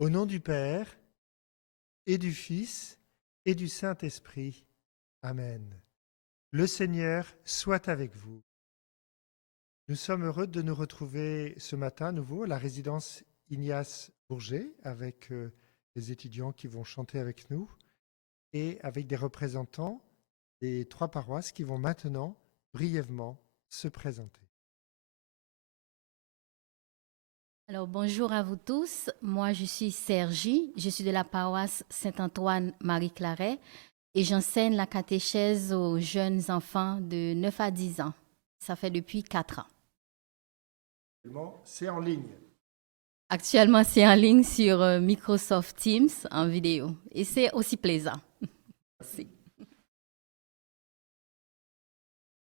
Au nom du Père et du Fils et du Saint-Esprit. Amen. Le Seigneur soit avec vous. Nous sommes heureux de nous retrouver ce matin à nouveau à la résidence Ignace Bourget avec les étudiants qui vont chanter avec nous et avec des représentants des 3 paroisses qui vont maintenant brièvement se présenter. Alors, bonjour à vous tous. Moi, je suis Sergi. Je suis de la paroisse Saint-Antoine-Marie-Claret et j'enseigne la catéchèse aux jeunes enfants de 9 à 10 ans. Ça fait depuis 4 ans. C'est en ligne. Actuellement, c'est en ligne sur Microsoft Teams en vidéo et c'est aussi plaisant. Merci.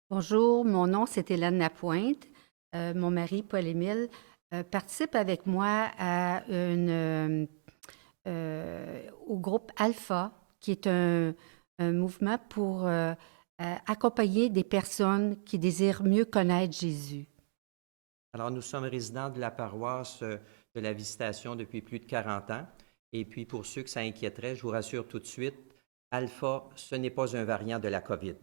Bonjour, mon nom c'est Hélène Lapointe. Mon mari, Paul-Émile, participe avec moi au groupe Alpha, qui est un mouvement pour accompagner des personnes qui désirent mieux connaître Jésus. Alors, nous sommes résidents de la paroisse de la Visitation depuis plus de 40 ans. Et puis, pour ceux que ça inquiéterait, je vous rassure tout de suite, Alpha, ce n'est pas un variant de la COVID.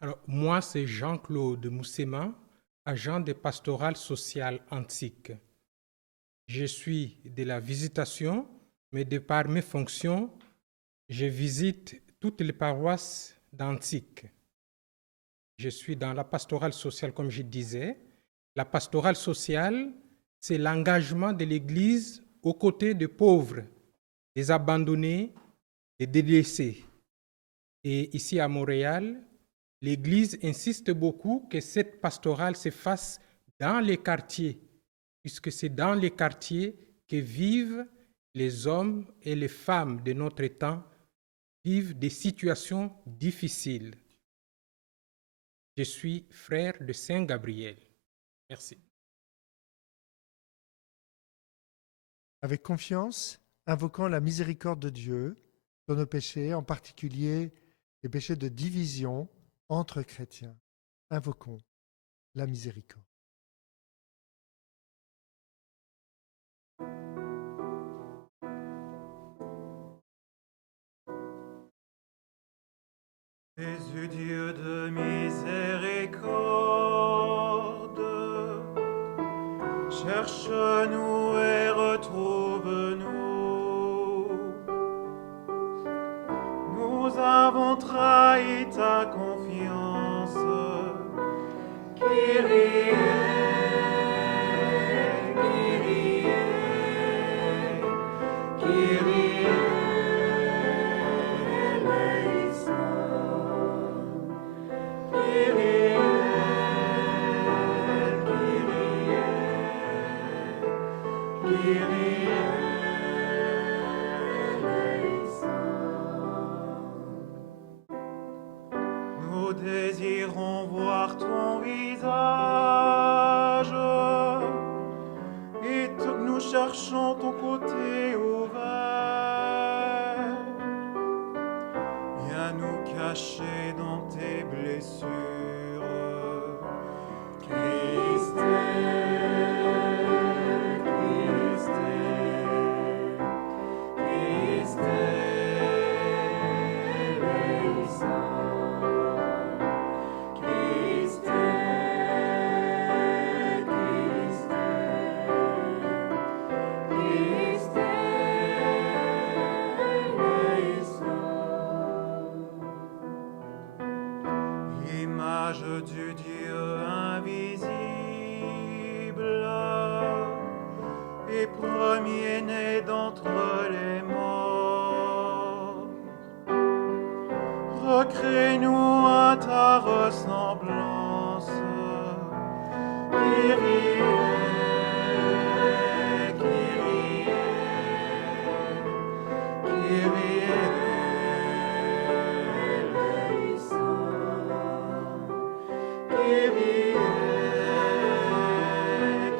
Alors, moi, c'est Jean-Claude Moussema, agent de pastorale sociale antique. Je suis de la Visitation, mais de par mes fonctions, je visite toutes les paroisses d'Antique. Je suis dans la pastorale sociale, comme je disais. La pastorale sociale, c'est l'engagement de l'Église aux côtés des pauvres, des abandonnés, des délaissés. Et ici à Montréal, l'Église insiste beaucoup que cette pastorale se fasse dans les quartiers, puisque c'est dans les quartiers que vivent les hommes et les femmes de notre temps, vivent des situations difficiles. Je suis frère de Saint Gabriel. Merci. Avec confiance, invoquant la miséricorde de Dieu sur nos péchés, en particulier les péchés de division entre chrétiens. Invoquons la miséricorde. Jésus, Dieu de miséricorde, cherche-nous et retrouve-nous. Nous avons trahi ta confiance. Kyrie, Kyrie, Kyrie eleison. Kyrie, Kyrie, Kyrie eleison. Nous désirons voir ton visage et nous cherchons ton côté ouvert. Viens nous cacher dans tes blessures. Christ, Christ, Christ eleison. Christ, Christ, Christ eleison. Image du Dieu invisible et premier-né d'entre les morts, recrée-nous à ta ressemblance. Kyrie, Kyrie, Kyrie eleison. Kyrie,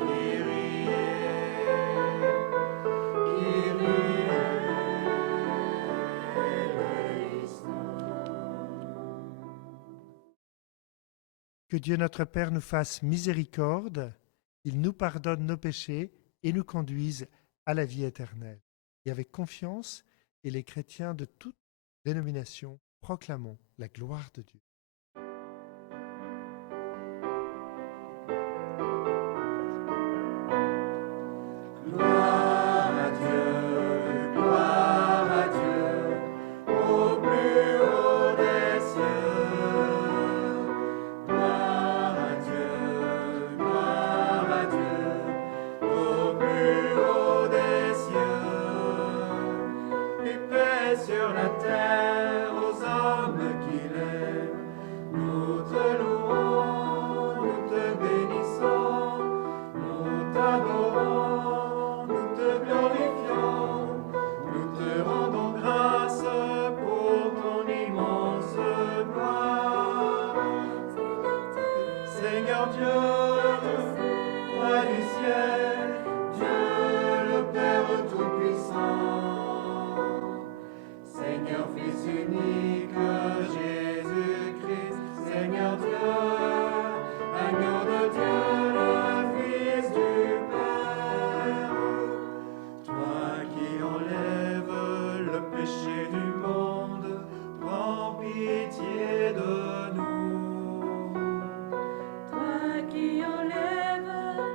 Kyrie, Kyrie eleison. Que Dieu notre Père nous fasse miséricorde, il nous pardonne nos péchés et nous conduise à la vie éternelle. Et avec confiance, et les chrétiens de toute dénomination, proclamons la gloire de Dieu. Gloire à Dieu, au plus haut des cieux. Gloire à Dieu, au plus haut des cieux. Et paix sur la terre aux hommes qu'il aime. Nous te louons, nous te bénissons, nous t'adorons, nous te glorifions, nous te rendons grâce pour ton immense gloire. Seigneur Dieu, roi du ciel, Dieu le Père Tout-Puissant, Seigneur Fils unique, Jésus-Christ, Seigneur Dieu, agneau de Dieu, le Fils du Père, toi qui enlèves le péché du monde, prends pitié de nous. Toi qui enlèves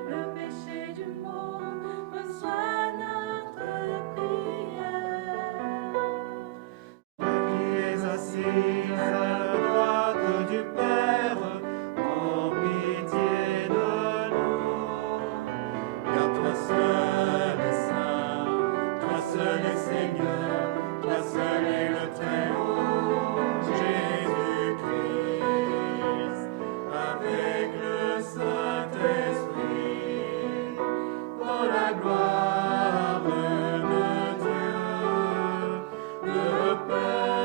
le péché du monde, reçois notre prière. Toi qui es assise à la droite du Père, prends pitié de nous. Car toi seul est saint, toi seul est Seigneur, toi seul est le Très-Haut, Jésus-Christ, avec le Saint-Esprit, dans la gloire de Dieu, le Père.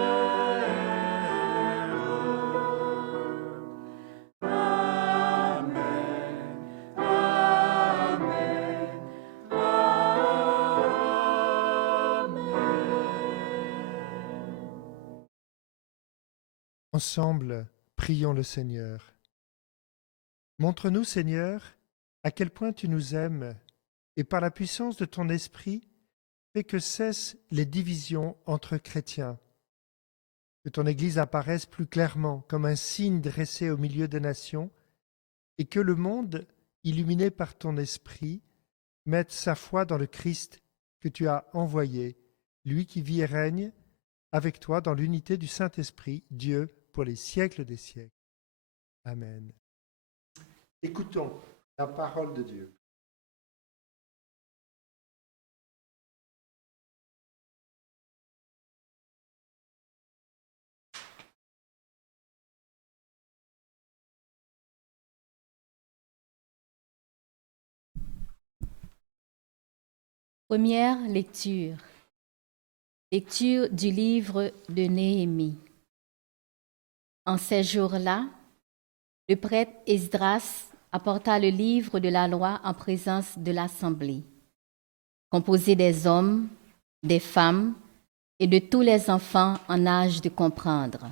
Amen, Amen, Amen. Ensemble, prions le Seigneur. Montre-nous, Seigneur, à quel point tu nous aimes, et par la puissance de ton esprit, fais que cessent les divisions entre chrétiens. Que ton Église apparaisse plus clairement comme un signe dressé au milieu des nations, et que le monde, illuminé par ton esprit, mette sa foi dans le Christ que tu as envoyé, lui qui vit et règne avec toi dans l'unité du Saint-Esprit, Dieu, pour les siècles des siècles. Amen. Écoutons la parole de Dieu. Première lecture. Lecture du livre de Néhémie. En ces jours-là, le prêtre Esdras apporta le livre de la loi en présence de l'assemblée, composé des hommes, des femmes et de tous les enfants en âge de comprendre.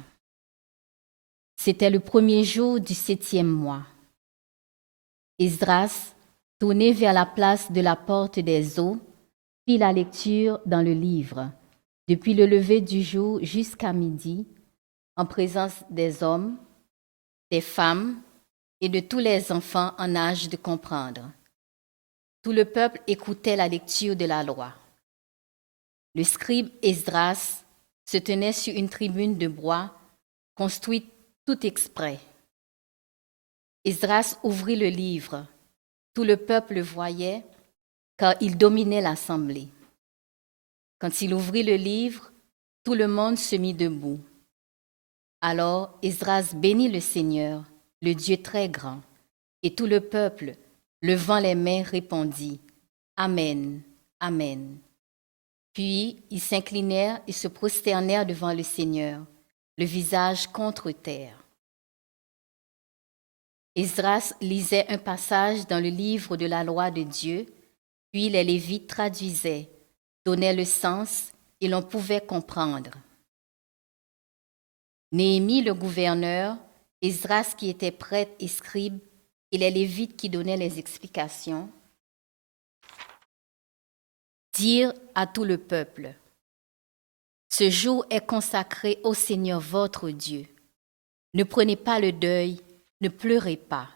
C'était le premier jour du 7e mois. Esdras, tourné vers la place de la porte des eaux, fit la lecture dans le livre, depuis le lever du jour jusqu'à midi, en présence des hommes, des femmes et de tous les enfants en âge de comprendre. Tout le peuple écoutait la lecture de la loi. Le scribe Esdras se tenait sur une tribune de bois construite tout exprès. Esdras ouvrit le livre. Tout le peuple le voyait, car il dominait l'assemblée. Quand il ouvrit le livre, tout le monde se mit debout. Alors Esdras bénit le Seigneur, le Dieu très grand, et tout le peuple, levant les mains, répondit « Amen, Amen ». Puis ils s'inclinèrent et se prosternèrent devant le Seigneur, le visage contre terre. Esdras lisait un passage dans le livre de la loi de Dieu, puis les Lévites traduisaient, donnaient le sens et l'on pouvait comprendre. Néhémie, le gouverneur, Esdras qui était prêtre et scribe, et les Lévites qui donnaient les explications, dirent à tout le peuple, « Ce jour est consacré au Seigneur votre Dieu. Ne prenez pas le deuil, ne pleurez pas. »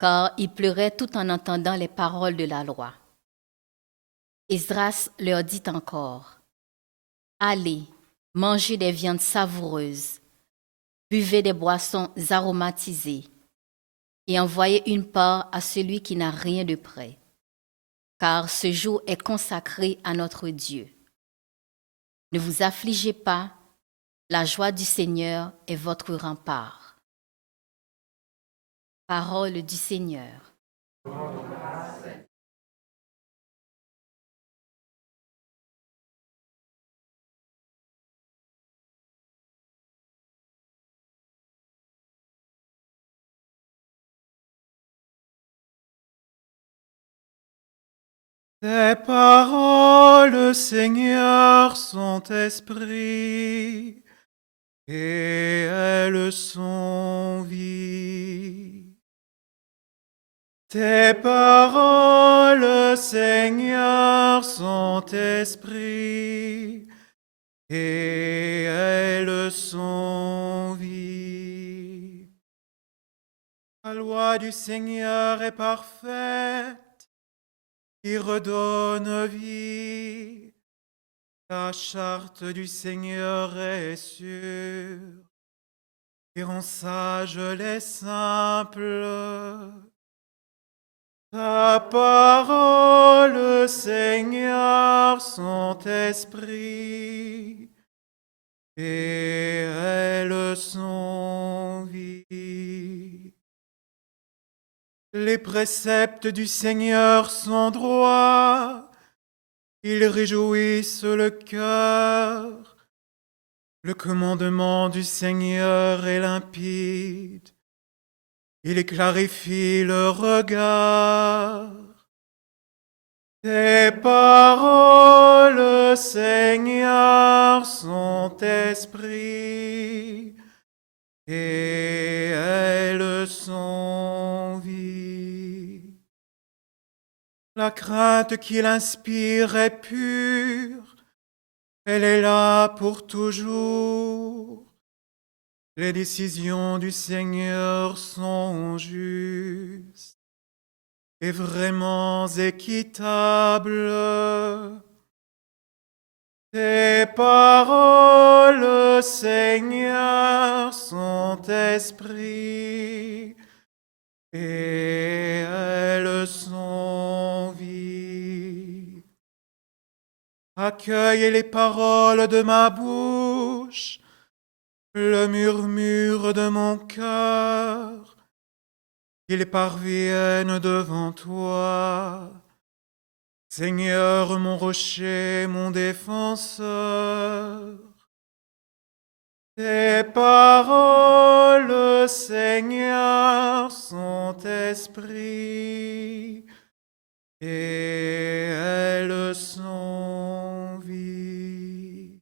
Car ils pleuraient tout en entendant les paroles de la loi. Esdras leur dit encore, « Allez, mangez des viandes savoureuses, buvez des boissons aromatisées, et envoyez une part à celui qui n'a rien de près, car ce jour est consacré à notre Dieu. Ne vous affligez pas, la joie du Seigneur est votre rempart. » Parole du Seigneur. Tes paroles, Seigneur, sont esprit, et elles sont vie. Tes paroles, Seigneur, sont esprit, et elles sont vie. La loi du Seigneur est parfaite, qui redonne vie. La charte du Seigneur est sûre, et rend sages les simples. Ta parole, Seigneur, sont esprit, et elles sont vie. Les préceptes du Seigneur sont droits, ils réjouissent le cœur. Le commandement du Seigneur est limpide, il clarifie le regard. Tes paroles, Seigneur, sont esprit, et elles sont vie. La crainte qu'il inspire est pure, elle est là pour toujours. Les décisions du Seigneur sont justes et vraiment équitables. Tes paroles, Seigneur, sont esprit, et elles sont vie. Accueille les paroles de ma bouche, le murmure de mon cœur, qu'ils parviennent devant toi. Seigneur, mon rocher, mon défenseur. Tes paroles, Seigneur, sont esprit, et elles sont vie.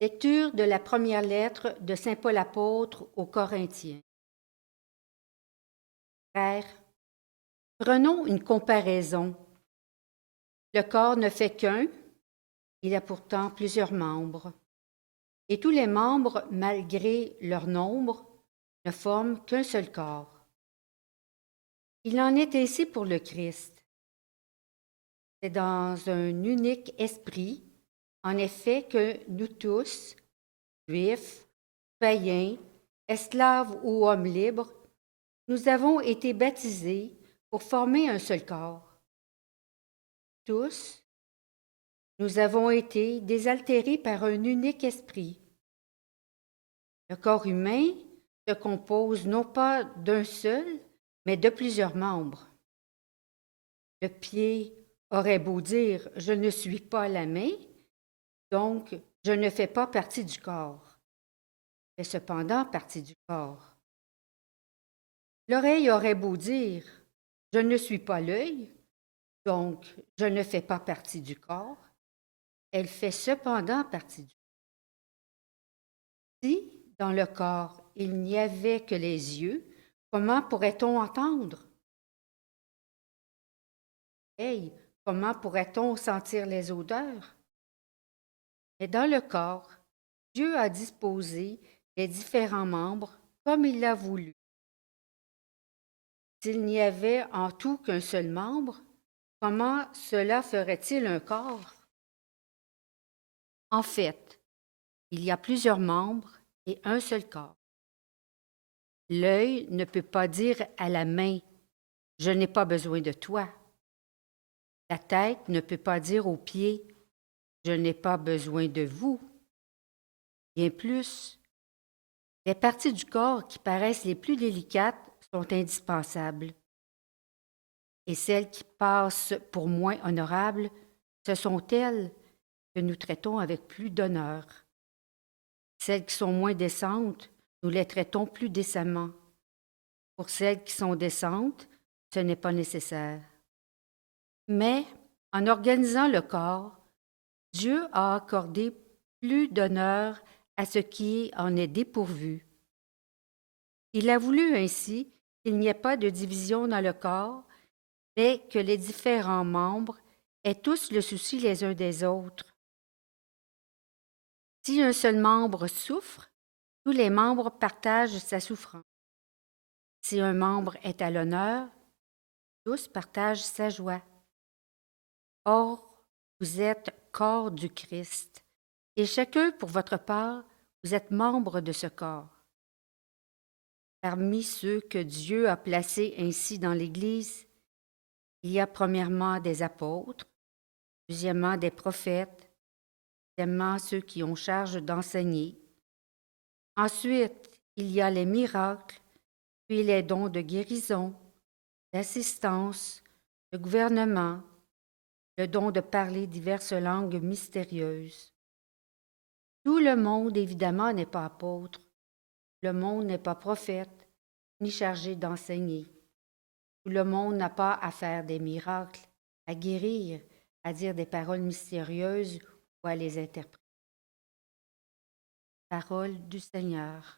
Lecture de la première lettre de Saint Paul apôtre aux Corinthiens. Frères, prenons une comparaison. Le corps ne fait qu'un, il a pourtant plusieurs membres. Et tous les membres, malgré leur nombre, ne forment qu'un seul corps. Il en est ainsi pour le Christ. C'est dans un unique esprit, en effet, que nous tous, juifs, païens, esclaves ou hommes libres, nous avons été baptisés pour former un seul corps. Tous, nous avons été désaltérés par un unique esprit. Le corps humain se compose non pas d'un seul, mais de plusieurs membres. Le pied aurait beau dire « je ne suis pas la main », donc je ne fais pas partie du corps. fait cependant partie du corps. L'oreille aurait beau dire « Je ne suis pas l'œil, donc je ne fais pas partie du corps », elle fait cependant partie du corps. Si, dans le corps, il n'y avait que les yeux, comment pourrait-on entendre? Hey, comment pourrait-on sentir les odeurs? Mais dans le corps, Dieu a disposé les différents membres comme il l'a voulu. S'il n'y avait en tout qu'un seul membre, comment cela ferait-il un corps? En fait, il y a plusieurs membres et un seul corps. L'œil ne peut pas dire à la main « Je n'ai pas besoin de toi ». La tête ne peut pas dire aux pieds « Je n'ai pas besoin de vous ». Bien plus, les parties du corps qui paraissent les plus délicates sont indispensables. Et celles qui passent pour moins honorables, ce sont elles que nous traitons avec plus d'honneur. Celles qui sont moins décentes, nous les traitons plus décemment. Pour celles qui sont décentes, ce n'est pas nécessaire. Mais en organisant le corps, Dieu a accordé plus d'honneur à ce qui en est dépourvu. Il a voulu ainsi qu'il n'y ait pas de division dans le corps, mais que les différents membres aient tous le souci les uns des autres. Si un seul membre souffre, tous les membres partagent sa souffrance. Si un membre est à l'honneur, tous partagent sa joie. Or, vous êtes corps du Christ, et chacun pour votre part, vous êtes membre de ce corps. Parmi ceux que Dieu a placés ainsi dans l'Église, il y a premièrement des apôtres, deuxièmement des prophètes, troisièmement ceux qui ont charge d'enseigner. Ensuite, il y a les miracles, puis les dons de guérison, d'assistance, de gouvernement, le don de parler diverses langues mystérieuses. Tout le monde, évidemment, n'est pas apôtre. Le monde n'est pas prophète, ni chargé d'enseigner. Tout le monde n'a pas à faire des miracles, à guérir, à dire des paroles mystérieuses ou à les interpréter. Parole du Seigneur.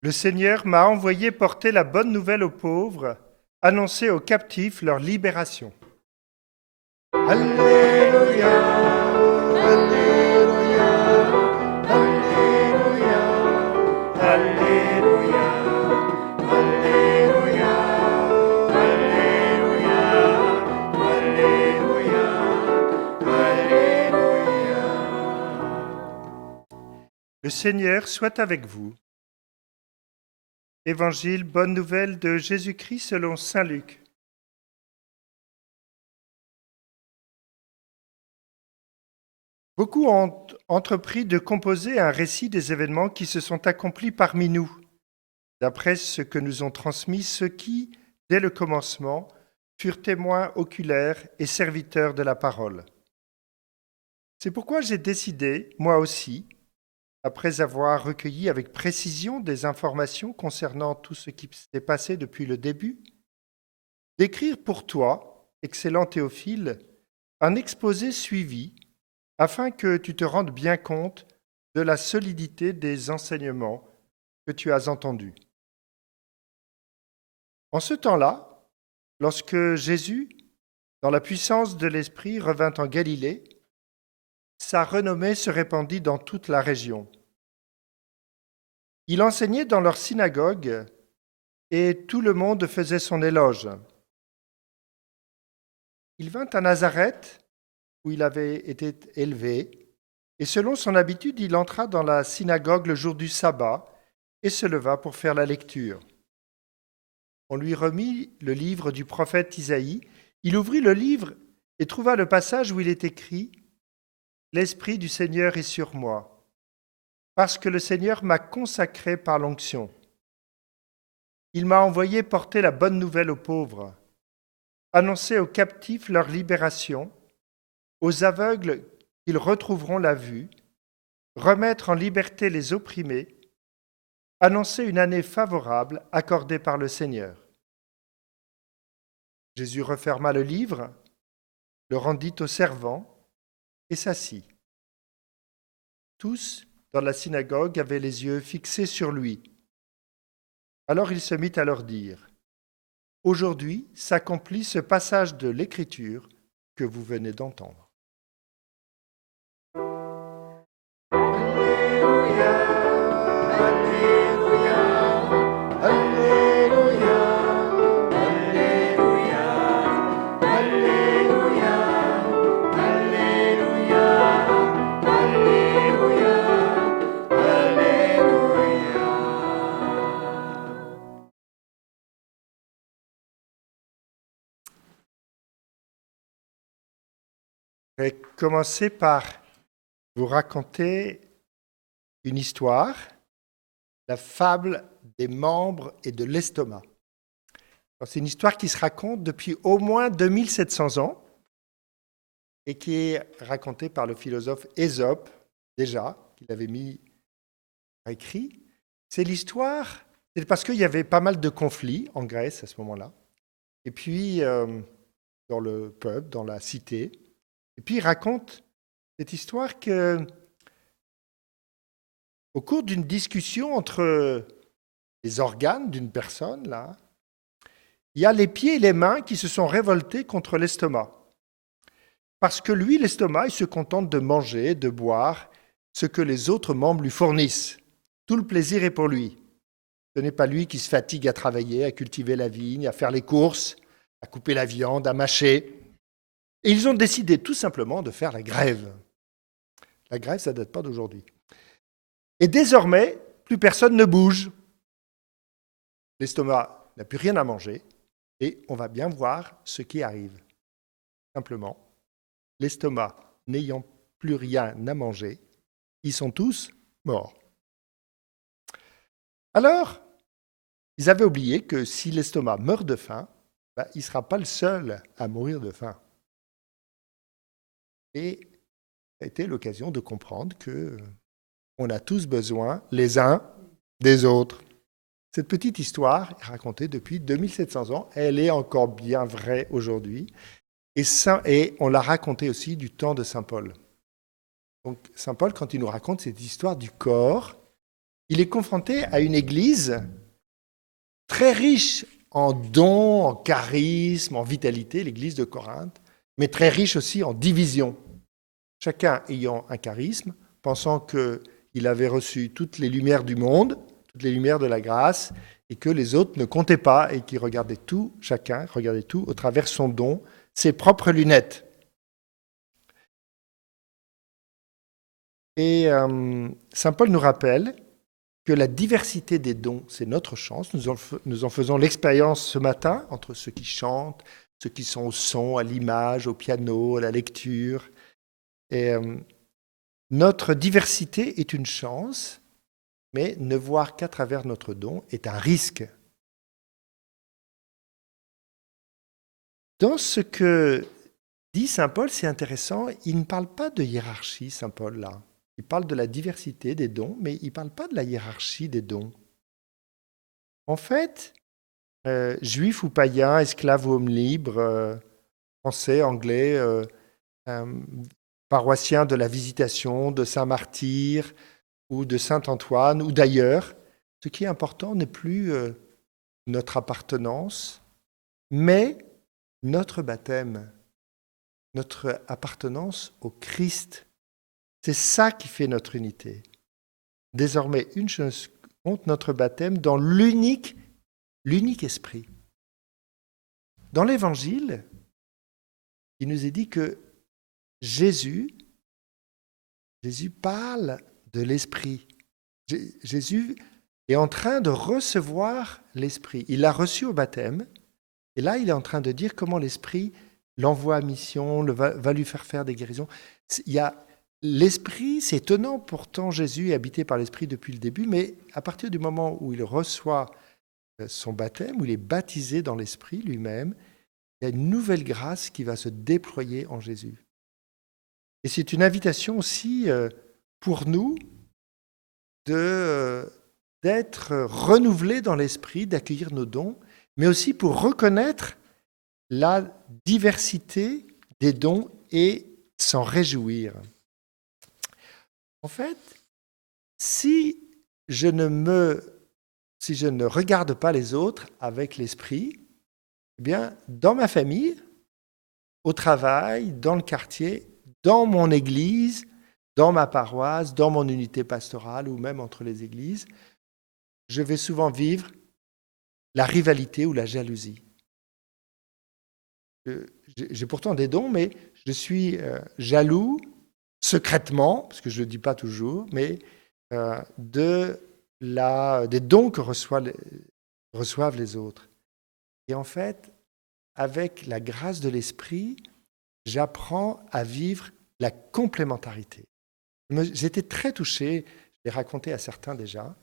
Le Seigneur m'a envoyé porter la bonne nouvelle aux pauvres, annoncer aux captifs leur libération. Alléluia, Alléluia, Alléluia, Alléluia, Alléluia, Alléluia, Alléluia, Alléluia. Le Seigneur soit avec vous. Évangile, bonne nouvelle de Jésus-Christ selon saint Luc. Beaucoup ont entrepris de composer un récit des événements qui se sont accomplis parmi nous, d'après ce que nous ont transmis ceux qui, dès le commencement, furent témoins oculaires et serviteurs de la parole. C'est pourquoi j'ai décidé, moi aussi, après avoir recueilli avec précision des informations concernant tout ce qui s'est passé depuis le début, d'écrire pour toi, excellent Théophile, un exposé suivi afin que tu te rendes bien compte de la solidité des enseignements que tu as entendus. En ce temps-là, lorsque Jésus, dans la puissance de l'Esprit, revint en Galilée, sa renommée se répandit dans toute la région. Il enseignait dans leur synagogue et tout le monde faisait son éloge. Il vint à Nazareth, où il avait été élevé, Et selon son habitude, il entra dans la synagogue le jour du sabbat et se leva pour faire la lecture. On lui remit le livre du prophète Isaïe. Il ouvrit le livre et trouva le passage où il est écrit « L'Esprit du Seigneur est sur moi, parce que le Seigneur m'a consacré par l'onction. Il m'a envoyé porter la bonne nouvelle aux pauvres, annoncer aux captifs leur libération, aux aveugles qu'ils retrouveront la vue, remettre en liberté les opprimés, annoncer une année favorable accordée par le Seigneur. » Jésus referma le livre, le rendit au servant et s'assit. Tous dans la synagogue avaient les yeux fixés sur lui. Alors il se mit à leur dire « Aujourd'hui s'accomplit ce passage de l'Écriture que vous venez d'entendre. » Je vais commencer par vous raconter une histoire, la fable des membres et de l'estomac. C'est une histoire qui se raconte depuis au moins 2700 ans et qui est racontée par le philosophe Ésope, déjà, qu'il avait mis à écrit. C'est l'histoire, c'est parce qu'il y avait pas mal de conflits en Grèce à ce moment-là, et puis dans le peuple, dans la cité. Et puis il raconte cette histoire que, au cours d'une discussion entre les organes d'une personne, là, il y a les pieds et les mains qui se sont révoltés contre l'estomac. Parce que lui, l'estomac, il se contente de manger, de boire ce que les autres membres lui fournissent. Tout le plaisir est pour lui. Ce n'est pas lui qui se fatigue à travailler, à cultiver la vigne, à faire les courses, à couper la viande, à mâcher. Et ils ont décidé tout simplement de faire la grève. La grève, ça ne date pas d'aujourd'hui. Et désormais, plus personne ne bouge. L'estomac n'a plus rien à manger et on va bien voir ce qui arrive. Simplement, l'estomac n'ayant plus rien à manger, ils sont tous morts. Alors, ils avaient oublié que si l'estomac meurt de faim, il ne sera pas le seul à mourir de faim. Et ça a été l'occasion de comprendre qu'on a tous besoin les uns des autres. Cette petite histoire est racontée depuis 2700 ans. Elle est encore bien vraie aujourd'hui. Et on l'a racontée aussi du temps de Saint Paul. Donc, Saint Paul, quand il nous raconte cette histoire du corps, il est confronté à une église très riche en dons, en charisme, en vitalité, l'église de Corinthe, mais très riche aussi en division. Chacun ayant un charisme, pensant qu'il avait reçu toutes les lumières du monde, toutes les lumières de la grâce, et que les autres ne comptaient pas, et qui regardaient tout, chacun regardait tout au travers son don, ses propres lunettes. Et Saint Paul nous rappelle que la diversité des dons, c'est notre chance. Nous en faisons l'expérience ce matin entre ceux qui chantent, ceux qui sont au son, à l'image, au piano, à la lecture. Et notre diversité est une chance, mais ne voir qu'à travers notre don est un risque. Dans ce que dit Saint Paul, c'est intéressant, il ne parle pas de hiérarchie, Saint Paul, là. Il parle de la diversité des dons, mais il ne parle pas de la hiérarchie des dons. En fait, juifs ou païens, esclaves ou hommes libres, français, anglais, paroissiens de la Visitation, de Saint-Martyr ou de Saint-Antoine ou d'ailleurs, ce qui est important n'est plus notre appartenance, mais notre baptême, notre appartenance au Christ. C'est ça qui fait notre unité. Désormais, une chose compte, notre baptême dans l'unique esprit. Dans l'Évangile, il nous est dit que Jésus Jésus parle de l'Esprit. Jésus est en train de recevoir l'Esprit. Il l'a reçu au baptême, et là, il est en train de dire comment l'Esprit l'envoie à mission, va lui faire des guérisons. Il y a l'Esprit, c'est étonnant, pourtant Jésus est habité par l'Esprit depuis le début, mais à partir du moment où il reçoit son baptême, où il est baptisé dans l'Esprit lui-même, il y a une nouvelle grâce qui va se déployer en Jésus. Et c'est une invitation aussi pour nous d'être renouvelés dans l'Esprit, d'accueillir nos dons, mais aussi pour reconnaître la diversité des dons et s'en réjouir. En fait, si je ne regarde pas les autres avec l'Esprit, eh bien, dans ma famille, au travail, dans le quartier, dans mon église, dans ma paroisse, dans mon unité pastorale ou même entre les églises, je vais souvent vivre la rivalité ou la jalousie. J'ai pourtant des dons, mais je suis jaloux secrètement, parce que je ne le dis pas toujours, mais des dons que reçoivent les autres. Et en fait, avec la grâce de l'Esprit, j'apprends à vivre la complémentarité. J'étais très touché, je l'ai raconté à certains déjà,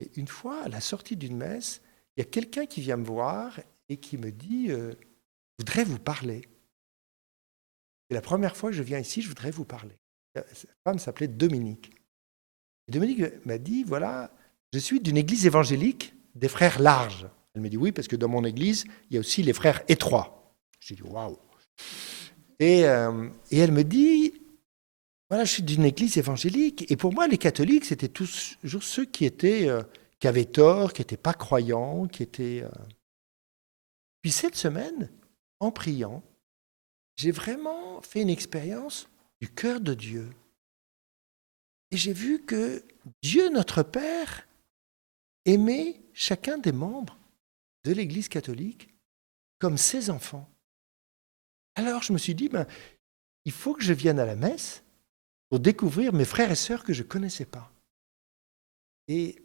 et une fois, à la sortie d'une messe, il y a quelqu'un qui vient me voir et qui me dit « Je voudrais vous parler. C'est la première fois que je viens ici, je voudrais vous parler. » Cette femme s'appelait Dominique. Et Dominique m'a dit « Voilà, je suis d'une église évangélique des frères larges. » Elle me dit « Oui, parce que dans mon église, il y a aussi les frères étroits. » J'ai dit « Waouh !» Et elle me dit « Voilà, je suis d'une église évangélique. » Et pour moi, les catholiques, c'était toujours ceux qui avaient tort, qui n'étaient pas croyants, qui étaient... Puis cette semaine, en priant, j'ai vraiment fait une expérience du cœur de Dieu. Et j'ai vu que Dieu, notre Père, aimait chacun des membres de l'Église catholique comme ses enfants. Alors je me suis dit, il faut que je vienne à la messe pour découvrir mes frères et sœurs que je ne connaissais pas. Et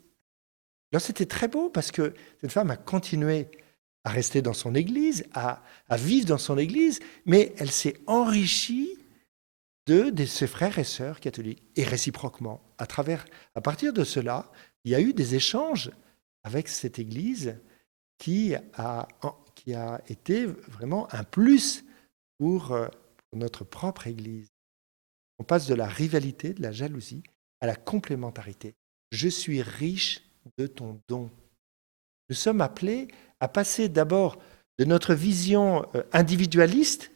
là, c'était très beau parce que cette femme a continué à rester dans son église, à vivre dans son église, mais elle s'est enrichie de ses frères et sœurs catholiques, et réciproquement. À partir de cela, il y a eu des échanges avec cette église qui a été vraiment un plus pour notre propre église. On passe de la rivalité, de la jalousie, à la complémentarité. Je suis riche de ton don. Nous sommes appelés à passer d'abord de notre vision individualiste,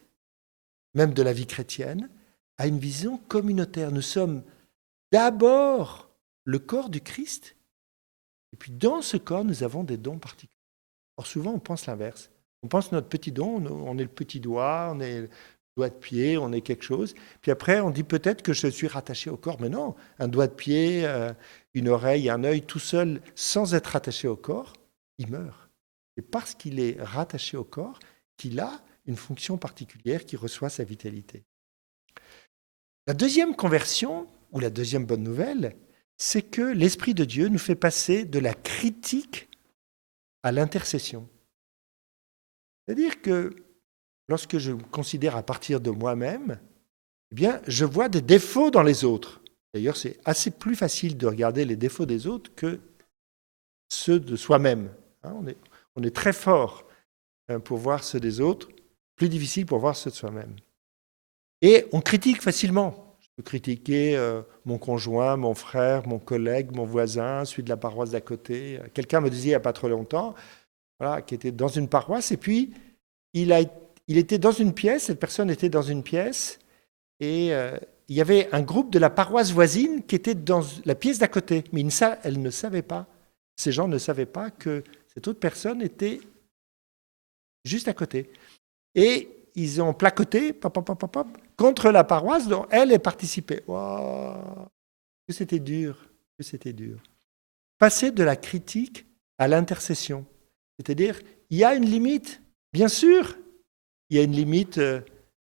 même de la vie chrétienne, à une vision communautaire. Nous sommes d'abord le corps du Christ, et puis dans ce corps, nous avons des dons particuliers. Or, souvent, on pense l'inverse. On pense notre petit don, on est le petit doigt, on est le doigt de pied, on est quelque chose. Puis après, on dit peut-être que je suis rattaché au corps. Mais non, un doigt de pied, une oreille, un œil, tout seul, sans être rattaché au corps, il meurt. C'est parce qu'il est rattaché au corps qu'il a une fonction particulière qui reçoit sa vitalité. La deuxième conversion, ou la deuxième bonne nouvelle, c'est que l'Esprit de Dieu nous fait passer de la critique à l'intercession. C'est-à-dire que lorsque je me considère à partir de moi-même, eh bien, je vois des défauts dans les autres. D'ailleurs, c'est assez plus facile de regarder les défauts des autres que ceux de soi-même. On est très fort pour voir ceux des autres, plus difficile pour voir ceux de soi-même. Et on critique facilement. Je peux critiquer mon conjoint, mon frère, mon collègue, mon voisin, celui de la paroisse d'à côté. Quelqu'un me disait il n'y a pas trop longtemps, voilà, qui était dans une paroisse, et puis il était dans une pièce, cette personne était dans une pièce, et il y avait un groupe de la paroisse voisine qui était dans la pièce d'à côté, mais elle ne savait pas, ces gens ne savaient pas que cette autre personne était juste à côté. Et ils ont placoté contre la paroisse dont elle est participée. Wow, que c'était dur, que c'était dur. Passer de la critique à l'intercession. C'est-à-dire, il y a une limite, bien sûr, il y a une limite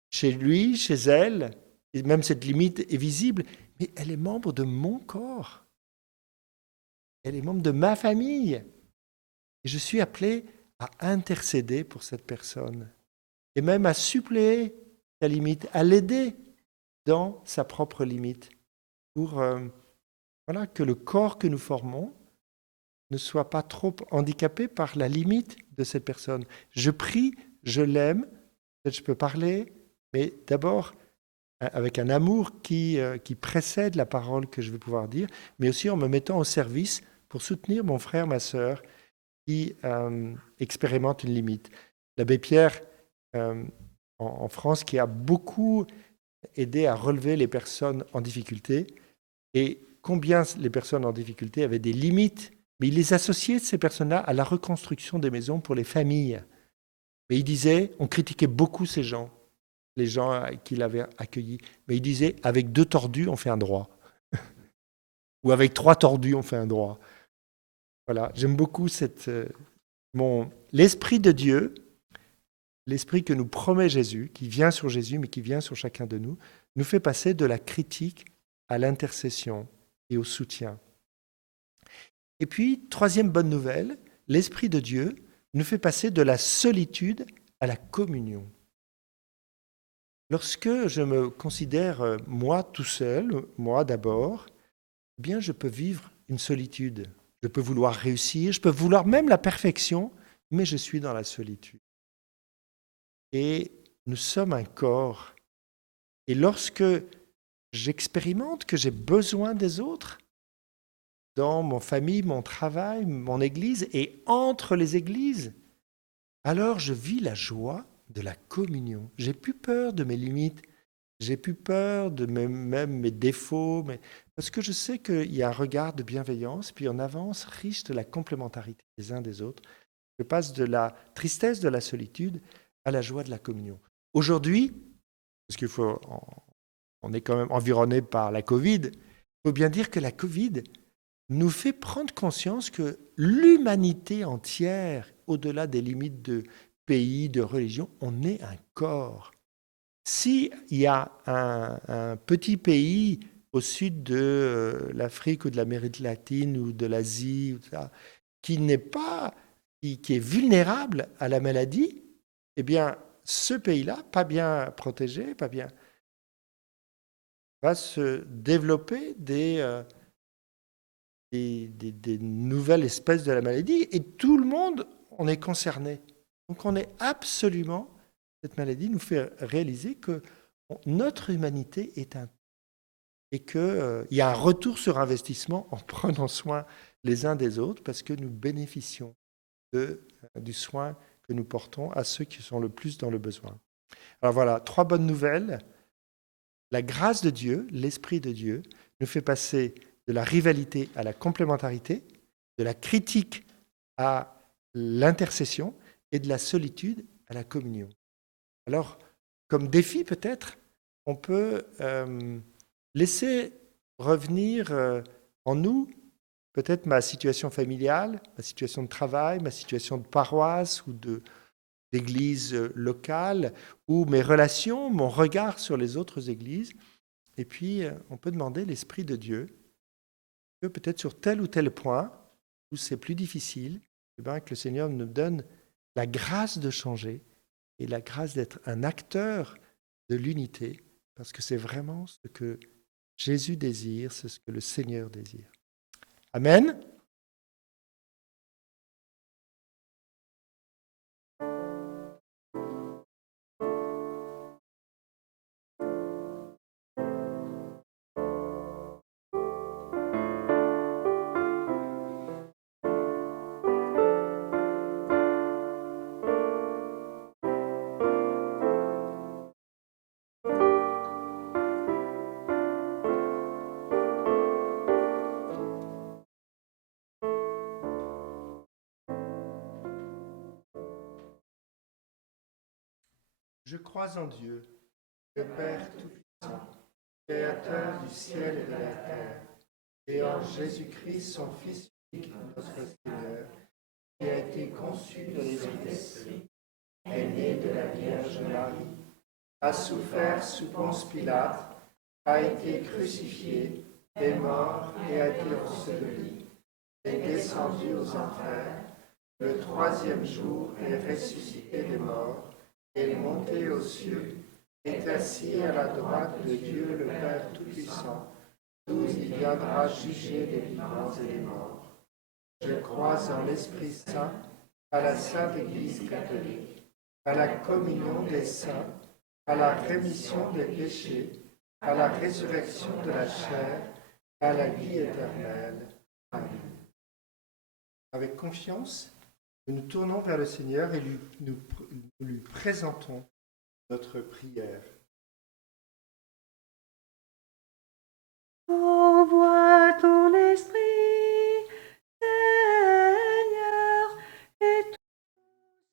chez lui, chez elle, et même cette limite est visible, mais elle est membre de mon corps. Elle est membre de ma famille. Et je suis appelé à intercéder pour cette personne. Et même à suppléer sa limite, à l'aider dans sa propre limite. Pour voilà, que le corps que nous formons ne soit pas trop handicapé par la limite de cette personne. Je prie, je l'aime, peut-être je peux parler, mais d'abord avec un amour qui précède la parole que je vais pouvoir dire, mais aussi en me mettant au service pour soutenir mon frère, ma sœur, qui expérimente une limite. L'abbé Pierre, en France, qui a beaucoup aidé à relever les personnes en difficulté, et combien les personnes en difficulté avaient des limites, mais il les associait, ces personnes-là, à la reconstruction des maisons pour les familles. Mais il disait, on critiquait beaucoup ces gens, les gens qu'il avait accueillis, mais il disait, avec 2 tordus, on fait un droit. Ou avec 3 tordus, on fait un droit. Voilà, j'aime beaucoup l'Esprit de Dieu, l'Esprit que nous promet Jésus, qui vient sur Jésus, mais qui vient sur chacun de nous, nous fait passer de la critique à l'intercession et au soutien. Et puis, troisième bonne nouvelle, l'Esprit de Dieu nous fait passer de la solitude à la communion. Lorsque je me considère moi tout seul, moi d'abord, eh bien je peux vivre une solitude. Je peux vouloir réussir, je peux vouloir même la perfection, mais je suis dans la solitude. Et nous sommes un corps. Et lorsque j'expérimente que j'ai besoin des autres, dans mon famille, mon travail, mon église et entre les églises, alors je vis la joie de la communion. J'ai plus peur de mes limites, j'ai plus peur de même mes défauts, parce que je sais qu'il y a un regard de bienveillance, puis on avance riche de la complémentarité des uns des autres. Je passe de la tristesse de la solitude à la joie de la communion. Aujourd'hui, parce on est quand même environné par la Covid, il faut bien dire que la Covid nous fait prendre conscience que l'humanité entière, au-delà des limites de pays, de religion, on est un corps. S'il y a un petit pays au sud de l'Afrique ou de l'Amérique latine ou de l'Asie, qui est vulnérable à la maladie, eh bien, ce pays-là, pas bien protégé, va se développer des nouvelles espèces de la maladie et tout le monde en est concerné. Donc on est absolument, cette maladie nous fait réaliser que notre humanité est et qu'il y a un retour sur investissement en prenant soin les uns des autres parce que nous bénéficions du soin que nous portons à ceux qui sont le plus dans le besoin. Alors voilà, 3 bonnes nouvelles. La grâce de Dieu, l'Esprit de Dieu, nous fait passer de la rivalité à la complémentarité, de la critique à l'intercession et de la solitude à la communion. Alors, comme défi peut-être, on peut laisser revenir en nous peut-être ma situation familiale, ma situation de travail, ma situation de paroisse ou d'église locale, ou mes relations, mon regard sur les autres églises. Et puis, on peut demander l'Esprit de Dieu que peut-être sur tel ou tel point où c'est plus difficile, que le Seigneur nous donne la grâce de changer et la grâce d'être un acteur de l'unité, parce que c'est vraiment ce que Jésus désire, c'est ce que le Seigneur désire. Amen. Je crois en Dieu, le Père Tout-Puissant, Créateur du ciel et de la terre, et en Jésus-Christ, son Fils unique, notre Seigneur, qui a été conçu de l'Esprit, est né de la Vierge Marie, a souffert sous Ponce Pilate, a été crucifié, est mort et a été enseveli, est descendu aux enfers, le troisième jour est ressuscité des morts, est monté aux cieux, est assis à la droite de Dieu le Père Tout-Puissant, d'où il viendra juger les vivants et les morts. Je crois en l'Esprit Saint, à la Sainte Église catholique, à la communion des saints, à la rémission des péchés, à la résurrection de la chair, à la vie éternelle. Amen. Avec confiance, nous nous tournons vers le Seigneur et nous lui présentons notre prière. Envoie ton esprit, Seigneur, et tout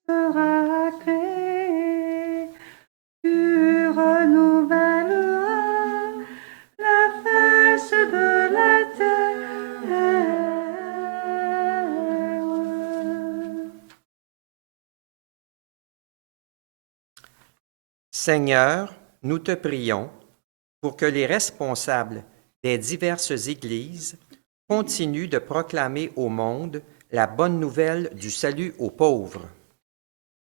sera créé. Tu renouvelleras la face de la terre. Seigneur, nous te prions pour que les responsables des diverses églises continuent de proclamer au monde la bonne nouvelle du salut aux pauvres.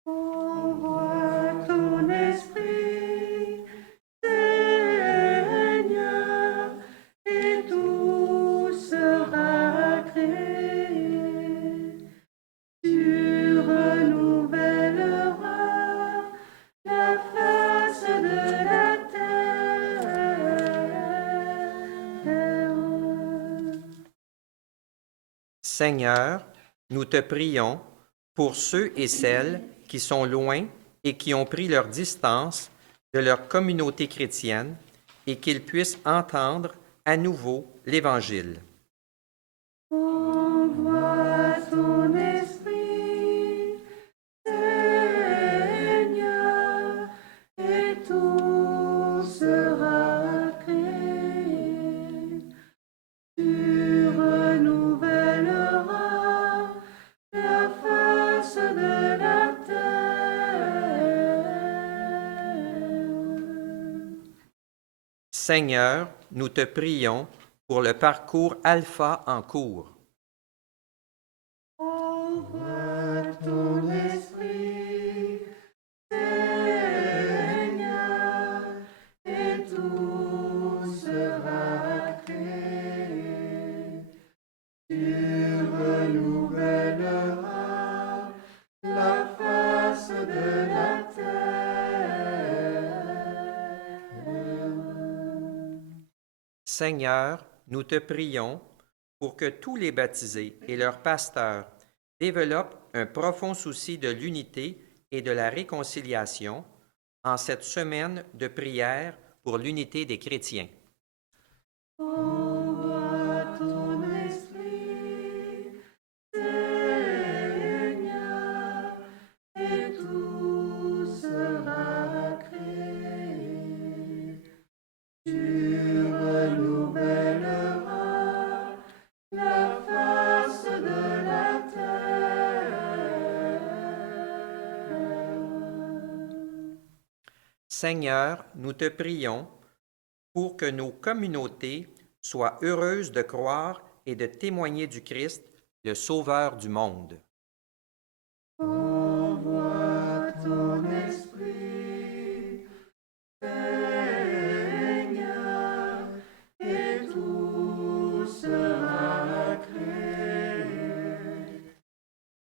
Envoie ton esprit, Seigneur, et tout sera créé. Tu renouvelleras la face de la terre. Seigneur, nous te prions pour ceux et celles qui sont loin et qui ont pris leur distance de leur communauté chrétienne et qu'ils puissent entendre à nouveau l'Évangile. Envoie ton esprit, Seigneur, et tout sera créé. Tu renouvelleras la face de la terre. Seigneur, nous te prions pour le parcours Alpha en cours. Envoie ton esprit, Seigneur, et tout sera créé. Tu renouvelleras la face de la terre. Seigneur, nous te prions pour que tous les baptisés et leurs pasteurs développent un profond souci de l'unité et de la réconciliation en cette semaine de prière pour l'unité des chrétiens. Envoie ton esprit, Seigneur, et tout sera créé. Tu renouvelleras la face de la terre. Seigneur, nous te prions pour que nos communautés soient heureuses de croire et de témoigner du Christ, le Sauveur du monde. Envoie ton esprit, Seigneur, et tout sera créé.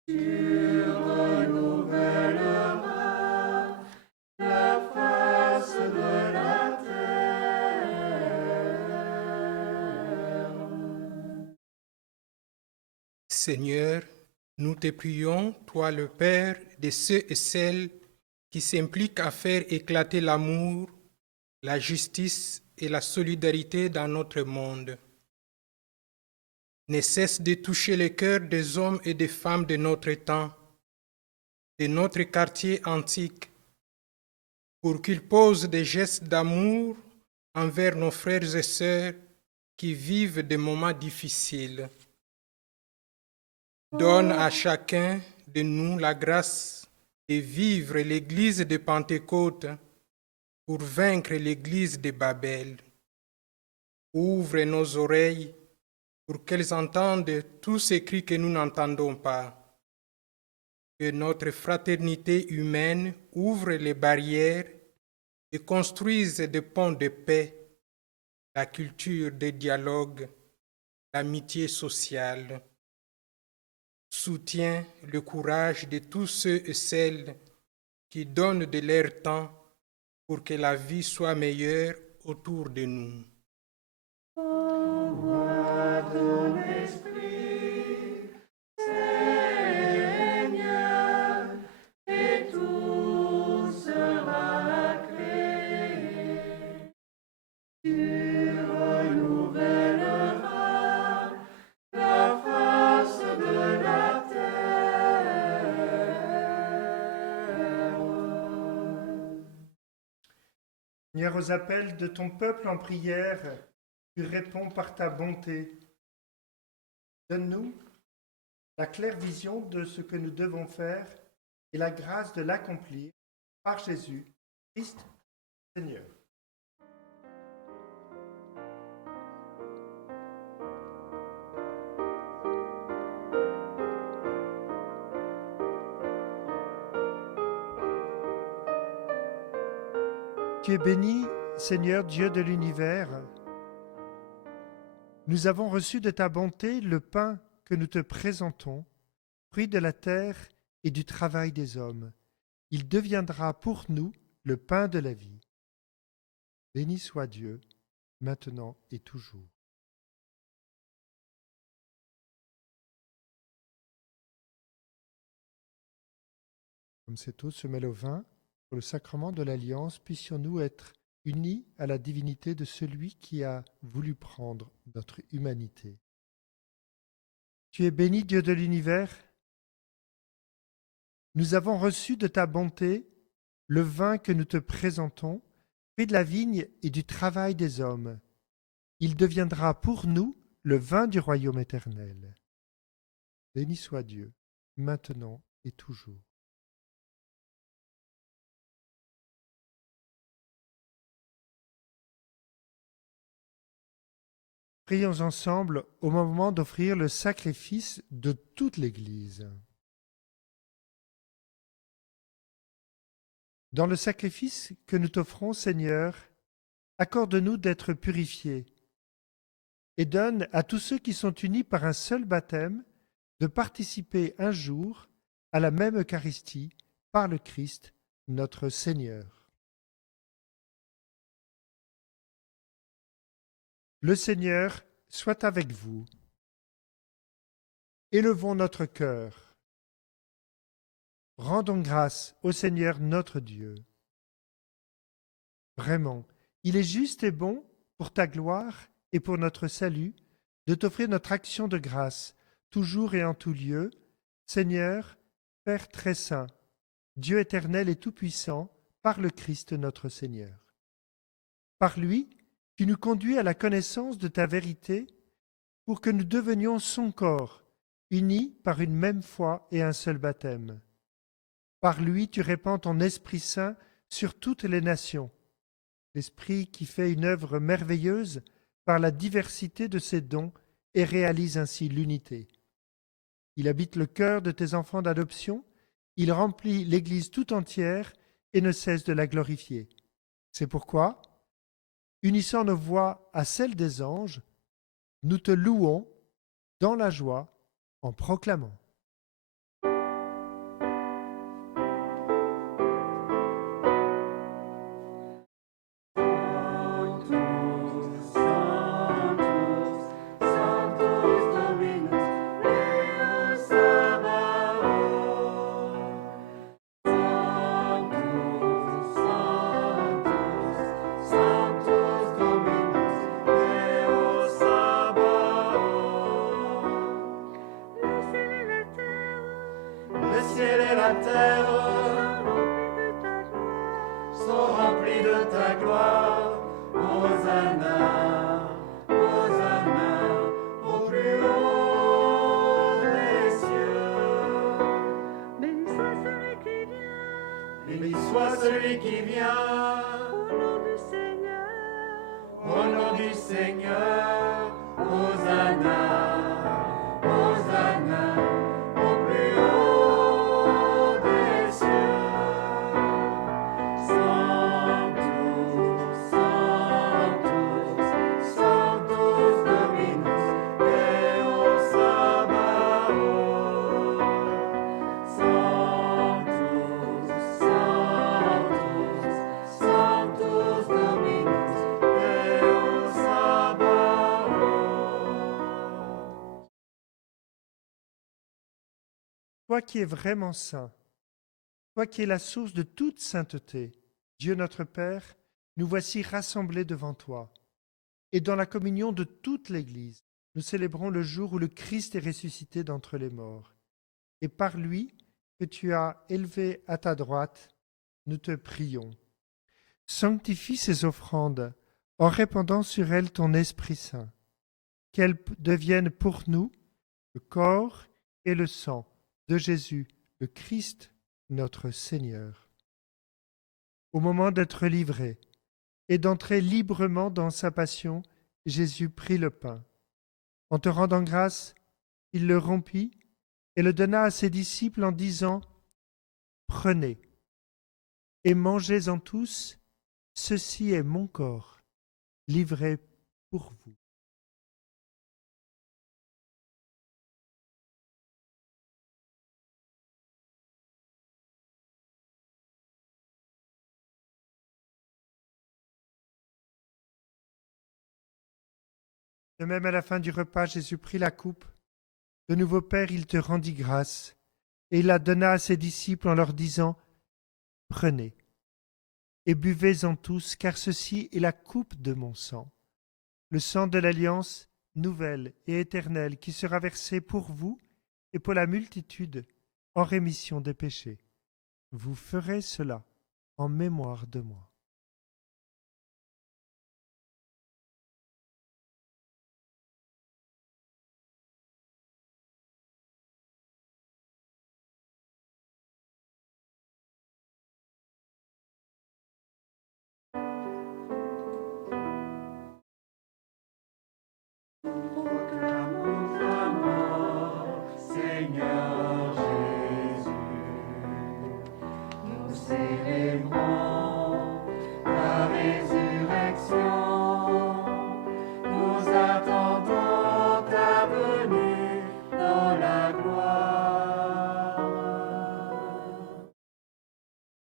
Tu renouvelleras la face de la terre. Seigneur, nous te prions, toi le Père de ceux et celles qui s'impliquent à faire éclater l'amour, la justice et la solidarité dans notre monde. Ne cesse de toucher le cœur des hommes et des femmes de notre temps, de notre quartier antique, pour qu'ils posent des gestes d'amour envers nos frères et sœurs qui vivent des moments difficiles. Donne à chacun de nous la grâce de vivre l'Église de Pentecôte pour vaincre l'Église de Babel. Ouvre nos oreilles pour qu'elles entendent tous ces cris que nous n'entendons pas. Que notre fraternité humaine ouvre les barrières et construise des ponts de paix, la culture des dialogues, l'amitié sociale. Soutiens le courage de tous ceux et celles qui donnent de leur temps pour que la vie soit meilleure autour de nous. Envoie ton esprit, Seigneur, et tout sera créé. Tu renouvelleras la face de la terre. Seigneur, aux appels de ton peuple en prière, tu réponds par ta bonté. Donne-nous la claire vision de ce que nous devons faire et la grâce de l'accomplir par Jésus, Christ, Seigneur. Tu es béni, Seigneur Dieu de l'univers. Nous avons reçu de ta bonté le pain que nous te présentons, fruit de la terre et du travail des hommes. Il deviendra pour nous le pain de la vie. Béni soit Dieu, maintenant et toujours. Comme cette eau se mêle au vin, pour le sacrement de l'alliance, puissions-nous être unis à la divinité de celui qui a voulu prendre notre humanité. Tu es béni, Dieu de l'univers. Nous avons reçu de ta bonté le vin que nous te présentons, fruit de la vigne et du travail des hommes. Il deviendra pour nous le vin du royaume éternel. Béni soit Dieu, maintenant et toujours. Prions ensemble au moment d'offrir le sacrifice de toute l'Église. Dans le sacrifice que nous t'offrons, Seigneur, accorde-nous d'être purifiés et donne à tous ceux qui sont unis par un seul baptême de participer un jour à la même Eucharistie par le Christ, notre Seigneur. Le Seigneur soit avec vous. Élevons notre cœur. Rendons grâce au Seigneur notre Dieu. Vraiment, il est juste et bon pour ta gloire et pour notre salut de t'offrir notre action de grâce, toujours et en tout lieu, Seigneur, Père très saint, Dieu éternel et tout-puissant, par le Christ notre Seigneur. Par lui, tu nous conduis à la connaissance de ta vérité pour que nous devenions son corps, unis par une même foi et un seul baptême. Par lui, tu répands ton Esprit Saint sur toutes les nations, l'Esprit qui fait une œuvre merveilleuse par la diversité de ses dons et réalise ainsi l'unité. Il habite le cœur de tes enfants d'adoption, il remplit l'Église tout entière et ne cesse de la glorifier. C'est pourquoi, unissant nos voix à celles des anges, nous te louons dans la joie en proclamant. La terre sont remplis de ta gloire. Hosanna, Hosanna, au plus haut des cieux. Béni soit celui qui vient. Béni soit celui qui vient. Au nom du Seigneur. Au nom du Seigneur. toi qui es vraiment saint, toi qui es la source de toute sainteté, Dieu notre Père, nous voici rassemblés devant toi. Et dans la communion de toute l'Église, nous célébrons le jour où le Christ est ressuscité d'entre les morts. Et par lui, que tu as élevé à ta droite, nous te prions. Sanctifie ces offrandes en répandant sur elles ton Esprit Saint, qu'elles deviennent pour nous le corps et le sang de Jésus, le Christ, notre Seigneur. Au moment d'être livré et d'entrer librement dans sa passion, Jésus prit le pain. En te rendant grâce, il le rompit et le donna à ses disciples en disant : « Prenez et mangez-en tous, ceci est mon corps, livré pour vous. » De même, à la fin du repas, Jésus prit la coupe. De nouveau, Père, il te rendit grâce, et il la donna à ses disciples en leur disant : « Prenez et buvez-en tous, car ceci est la coupe de mon sang, le sang de l'alliance nouvelle et éternelle qui sera versé pour vous et pour la multitude en rémission des péchés. Vous ferez cela en mémoire de moi. » Proclamons ta mort, Seigneur Jésus. Nous célébrons ta résurrection. Nous attendons ta venue dans la gloire.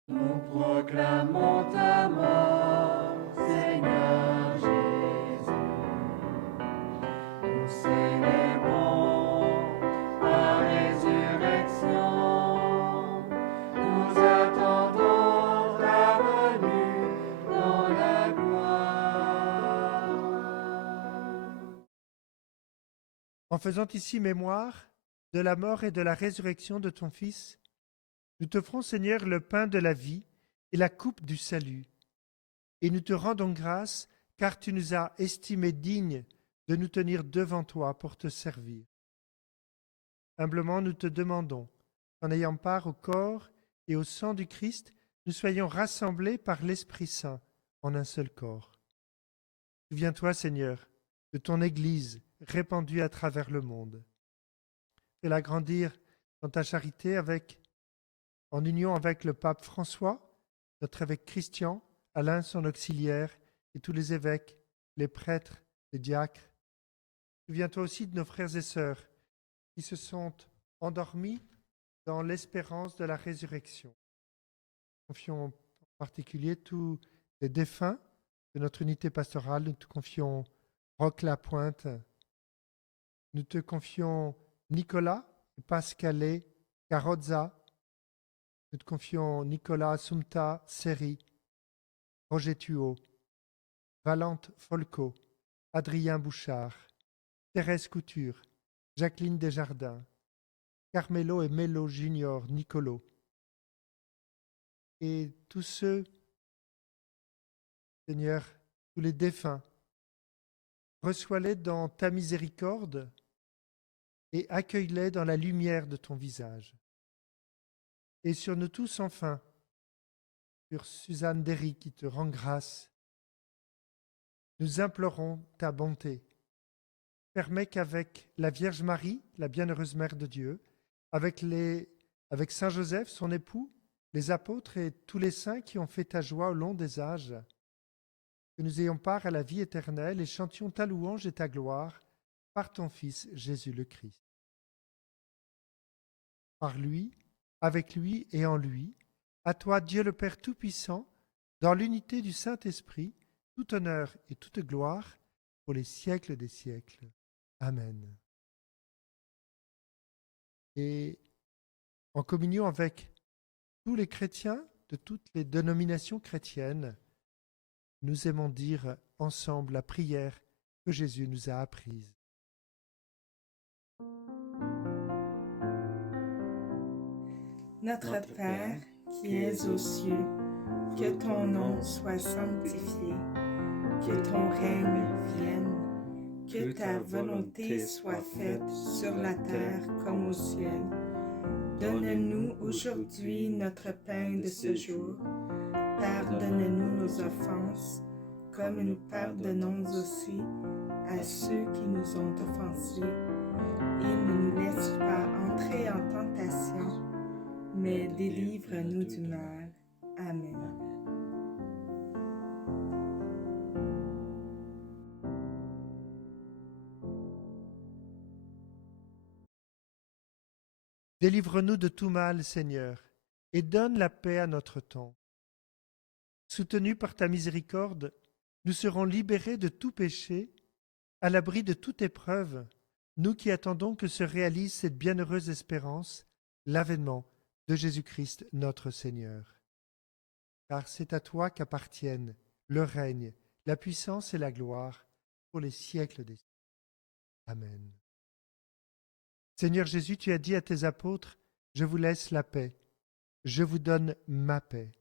Nous proclamons ta mort, Seigneur Jésus. Nous célébrons ta résurrection. Nous attendons ta venue dans la gloire. En faisant ici mémoire de la mort et de la résurrection de ton Fils, nous t'offrons, Seigneur, le pain de la vie et la coupe du salut. Et nous te rendons grâce, car tu nous as estimés dignes de nous tenir devant toi pour te servir. Humblement, nous te demandons, en ayant part au corps et au sang du Christ, nous soyons rassemblés par l'Esprit Saint en un seul corps. Souviens-toi, Seigneur, de ton Église répandue à travers le monde. Fais-la grandir dans ta charité en union avec le pape François, notre évêque Christian, Alain son auxiliaire, et tous les évêques, les prêtres, les diacres. Souviens-toi aussi de nos frères et sœurs qui se sont endormis dans l'espérance de la résurrection. Confions en particulier tous les défunts de notre unité pastorale. Nous te confions Roch Lapointe. Nous te confions Nicolas, Pascalé, Carozza. Nous te confions Nicolas Sumta Seri, Roger Thuot, Valente Folco, Adrien Bouchard, Thérèse Couture, Jacqueline Desjardins, Carmelo et Mélo Junior Nicolo. Et tous ceux, Seigneur, tous les défunts, reçois-les dans ta miséricorde et accueille-les dans la lumière de ton visage. Et sur nous tous, enfin, sur Suzanne Derry qui te rend grâce, nous implorons ta bonté. Permets qu'avec la Vierge Marie, la bienheureuse Mère de Dieu, avec Saint Joseph, son époux, les apôtres et tous les saints qui ont fait ta joie au long des âges, que nous ayons part à la vie éternelle et chantions ta louange et ta gloire par ton Fils Jésus le Christ. Par lui, avec lui et en lui, à toi Dieu le Père Tout-Puissant, dans l'unité du Saint-Esprit, tout honneur et toute gloire pour les siècles des siècles. Amen. Et en communion avec tous les chrétiens de toutes les dénominations chrétiennes, nous aimons dire ensemble la prière que Jésus nous a apprise. Notre Père, qui es aux cieux, que ton nom soit sanctifié, que ton règne vienne, que ta volonté soit faite sur la terre comme au ciel. Donne-nous aujourd'hui notre pain de ce jour. Pardonne-nous nos offenses, comme nous pardonnons aussi à ceux qui nous ont offensés. Et ne nous laisse pas entrer en tentation, mais délivre-nous du mal. Amen. Délivre-nous de tout mal, Seigneur, et donne la paix à notre temps. Soutenus par ta miséricorde, nous serons libérés de tout péché, à l'abri de toute épreuve, nous qui attendons que se réalise cette bienheureuse espérance, l'avènement de Jésus-Christ notre Seigneur. Car c'est à toi qu'appartiennent le règne, la puissance et la gloire pour les siècles des siècles. Amen. Seigneur Jésus, tu as dit à tes apôtres, « Je vous laisse la paix, je vous donne ma paix. »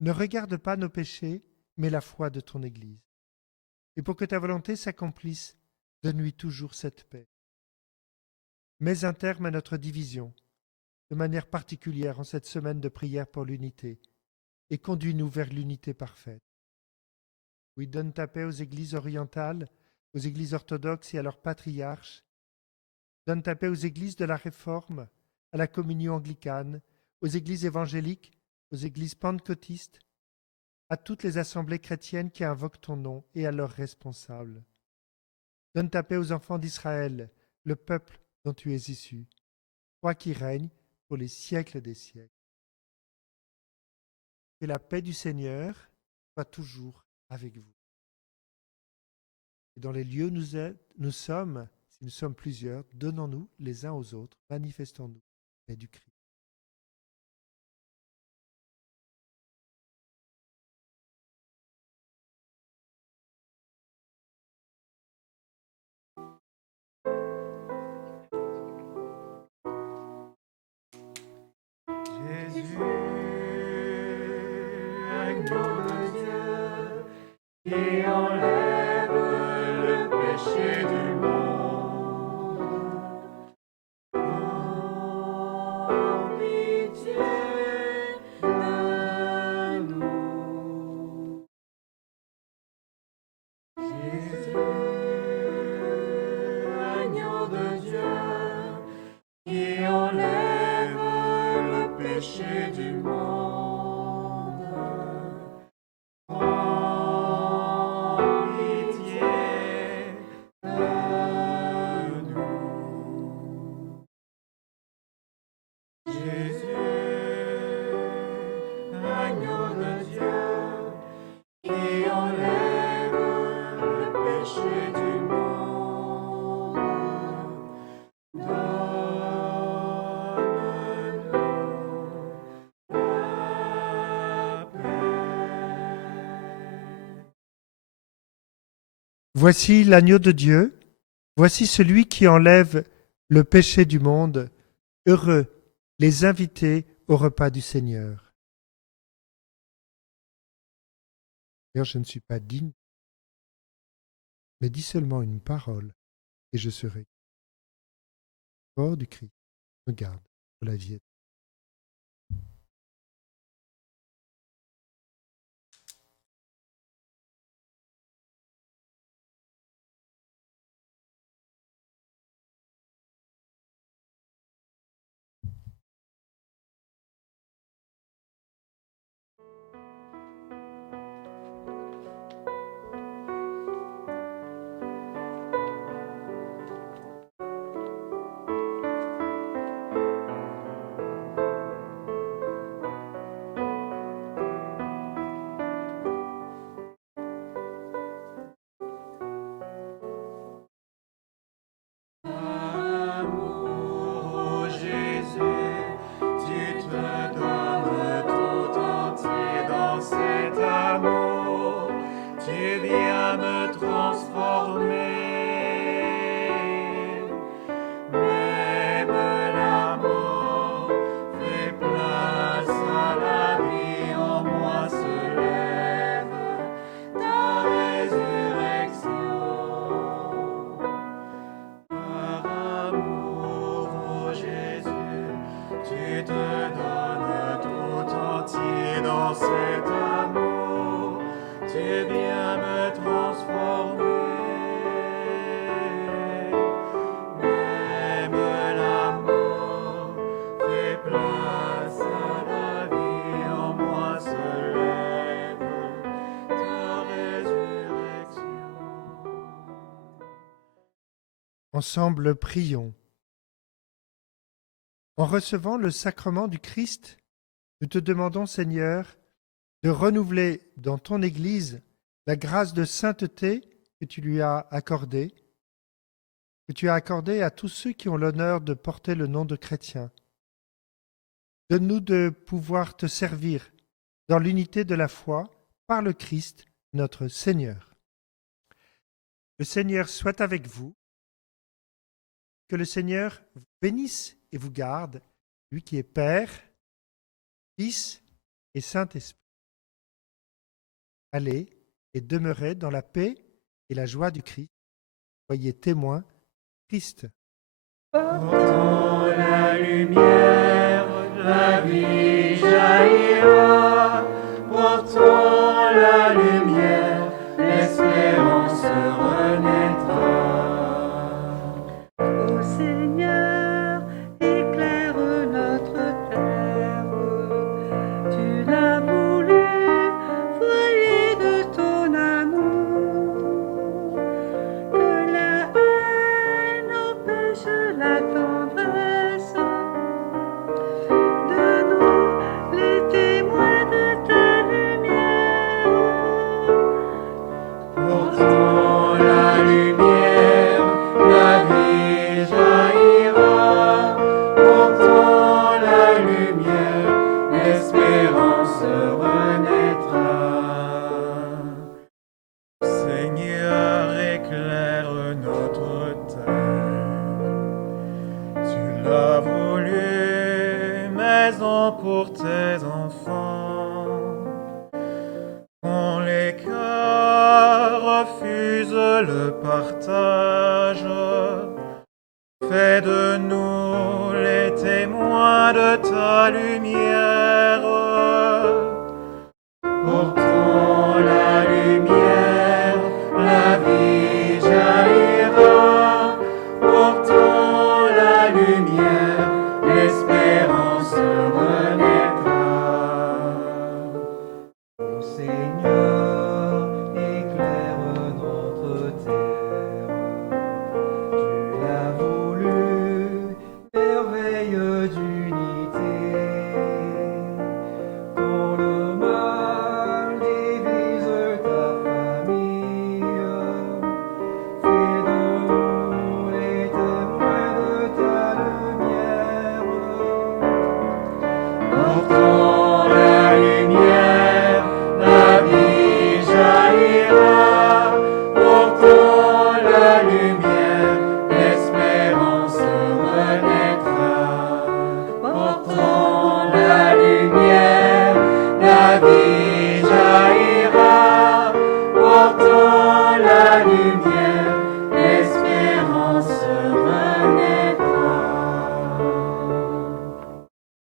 Ne regarde pas nos péchés, mais la foi de ton Église. Et pour que ta volonté s'accomplisse, donne-lui toujours cette paix. Mets un terme à notre division, de manière particulière en cette semaine de prière pour l'unité, et conduis-nous vers l'unité parfaite. Oui, donne ta paix aux églises orientales, aux églises orthodoxes et à leurs patriarches. Donne ta paix aux églises de la Réforme, à la communion anglicane, aux églises évangéliques, aux églises pentecôtistes, à toutes les assemblées chrétiennes qui invoquent ton nom et à leurs responsables. Donne ta paix aux enfants d'Israël, le peuple dont tu es issu, toi qui règnes pour les siècles des siècles. Que la paix du Seigneur soit toujours avec vous. Et dans les lieux où nous sommes, si nous sommes plusieurs, donnons-nous les uns aux autres, manifestons-nous la paix du Christ. Jésus, agneau de Dieu, qui enlève le péché du monde. Oh, pitié de nous. Jésus, agneau de Dieu, qui enlève le péché du monde. Oh, pitié de nous. Jésus, agneau de Dieu, qui enlève le péché du monde. Donne-nous la paix. Voici l'agneau de Dieu, voici celui qui enlève le péché du monde. Heureux les invités au repas du Seigneur. D'ailleurs, je ne suis pas digne, mais dis seulement une parole et je serai. Corps du Christ, regarde pour la vie éternelle. cet amour, tu viens me transformer. Même la mort fait place à la vie, en moi se lève ta résurrection. Ensemble, prions. En recevant le sacrement du Christ, nous te demandons, Seigneur, de renouveler dans ton Église la grâce de sainteté que tu lui as accordée, que tu as accordée à tous ceux qui ont l'honneur de porter le nom de chrétien. Donne-nous de pouvoir te servir dans l'unité de la foi par le Christ, notre Seigneur. Le Seigneur soit avec vous. Que le Seigneur vous bénisse et vous garde, lui qui est Père, Fils et Saint-Esprit. Allez et demeurez dans la paix et la joie du Christ. Soyez témoins de Christ. Portons la lumière, la vie jaillira. Portons la lumière, l'espérance renaîtra. Ô Seigneur, éclaire notre terre. Tu l'as voulu, foyer de ton amour. Que la haine empêche la tendresse de nous, les témoins de ta lumière. Portons la lumière, la vie jaillira. Portons la lumière, l'espérance renaîtra. Seigneur, éclaire notre terre. Tu l'as voulu, maison pour tes enfants. Quand les cœurs refusent le partage, fais de nous